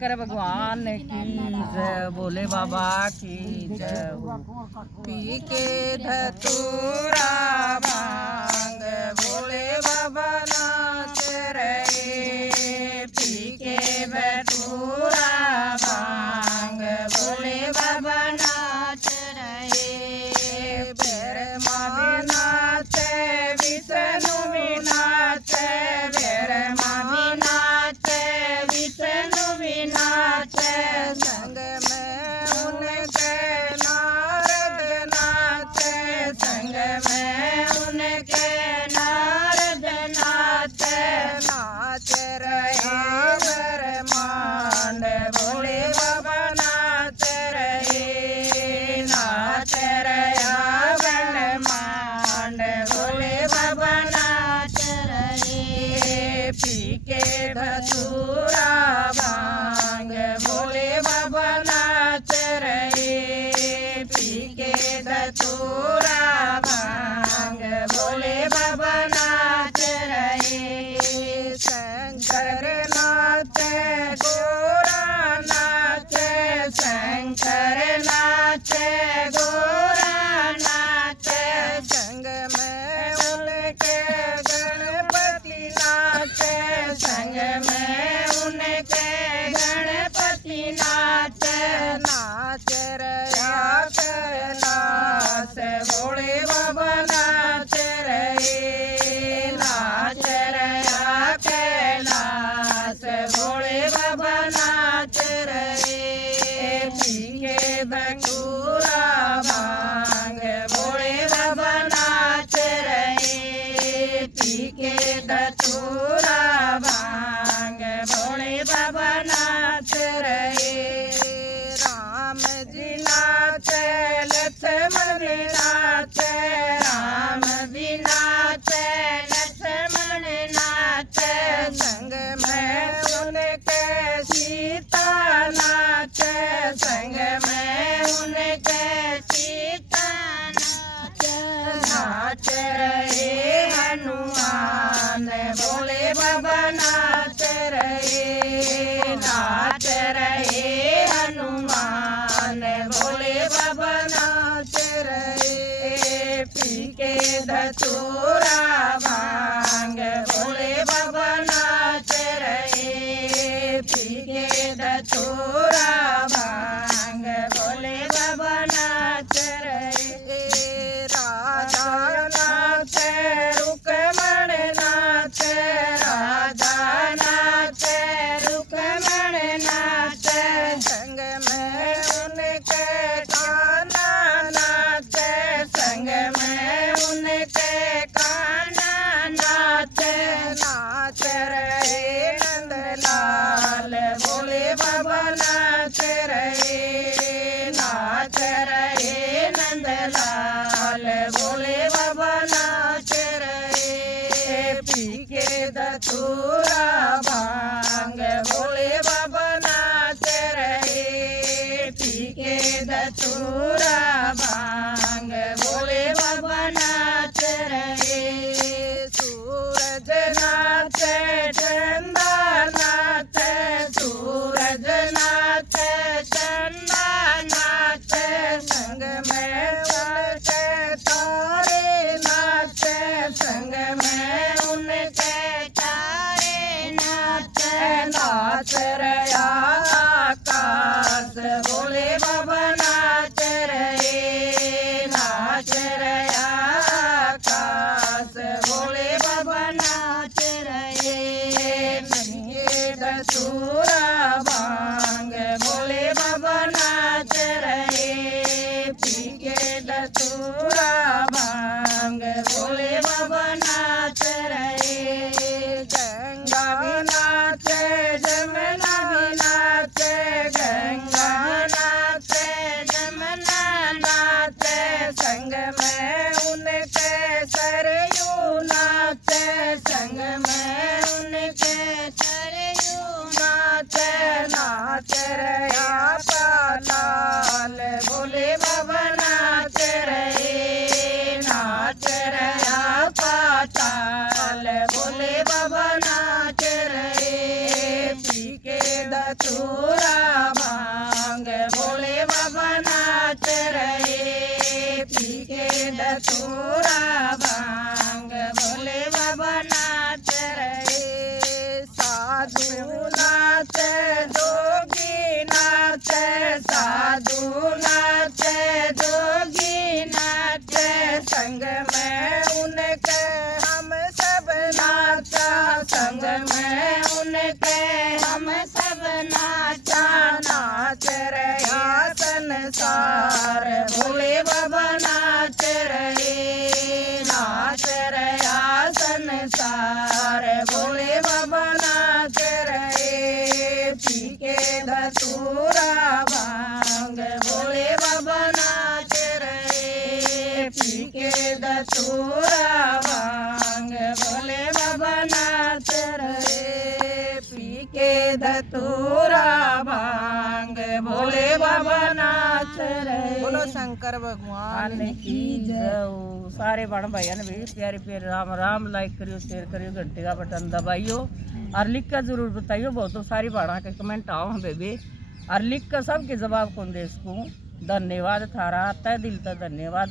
शंकर भगवान की जय, बोले बाबा की जय। पी के धतूरा भांग भोले बाबा नाच रहे। पी के धतूरा भांग भोले बाबा नाच रहे। भैरमा भी नाचे विष्णु भी नाचे, भैरमा भी नाचे विष्णु भी नाचे। संग में उनके नारद नाचे, संग में उनके नारद नाचे। नाच रहे ब्रह्मांड भोले बाबा नाच रहे। नाच रहा ब्रह्मांड भोले बाबा नाच रहे। पी के धतूरा भांग भोले बाबा नाच रहे। पी के धतूरा भांग भोले बाबा नाच रहे। शंकर नाचे गोरा नाचे, शंकर नाचे गोरा नाचे। संग में उनके गणपति नाचे, संग में उनके गणपति नाचे। नाच रहा कैलाश भोले बाबा नाच रहे। नाच रहा कैलाश भोले बाबा नाच रहे। पी के धतूरा भांग भोले बाबा नाच रहे। पी के धतूरा भांग भोले बाबा नाच रहे। राम जी नाचे लक्ष्मण नाचे, राम जी नाचे लक्ष्मण नाचे। संग में उनके सीता नाचे, संग में उनके सीता नाचे। नाच रहे हनुमान भोले बाबा नाच रहे। नाच रहे हनुमान भोले बाबा नाच रहे। पी के धतूरा भांग भोले बाबा नाच रहे। पी के धतूरा भांग भोले बाबा नाच रहे। राधा नाचे रुक्मण नाचे, राधा नाचे रुक्मण नाचे। संग में उनके कान्हा नाचे, संग में उनके कान्हा नाचे। नाच रहे नंदलाल भोले बाबा नाच रहे। नाच रहे नंदलाल भोले बाबा नाच रहे। पी के धतूरा भांग भोले बाबा नाच रहे। पी के धतूरा भांग भोले बाबा नाच रहे। सूरज नाचे चंदा नाचे, सूरज नाचे चंदा नाचे। संग में उनके तारे नाचे, संग में उनके तारे नाचे। नाच रहा आकाश भोले बाबा नाच रहे। नाच रहा आकाश भोले बाबा नाच रहे। ये धतूरा भांग भोले बाबा नाच रहे। पी के धतूरा भांग भोले बाबा नाच रहे। गंगा भी नाचे जमुना भी नाचे, गंगा नाचे जमुना नाचे। संग में उनके सरयू नाचे, संग में उनके सरयू नाचे। नाच रहा पाताल भोले बाबा नाच रहे। नाच रहा पाताल भोले बाबा नाच रहे। पी के धतूरा संसार भोले बाबा नाच रहा संसार भोले बाबा नाच रहे पी के धतूरा भांग भोले बाबा नाच रहे पी के धतूरा भांग भोले बाबा नाच रहे पी के धतूरा भांग भोले बाबा नाच रहे। बोलो शंकर भगवान की जाओ सारे बड़ भाइयों ने भी प्यारे प्यारे राम राम लाइक करियो शेयर करियो घंटे का बटन दबाइयो और लिख कर जरूर बताइयो। बहुत तो सारी बाड़ा के कमेंट आओ हम बेबी और लिख कर सबके जवाब कौन दे इसको। धन्यवाद थारा तय दिल तक धन्यवाद।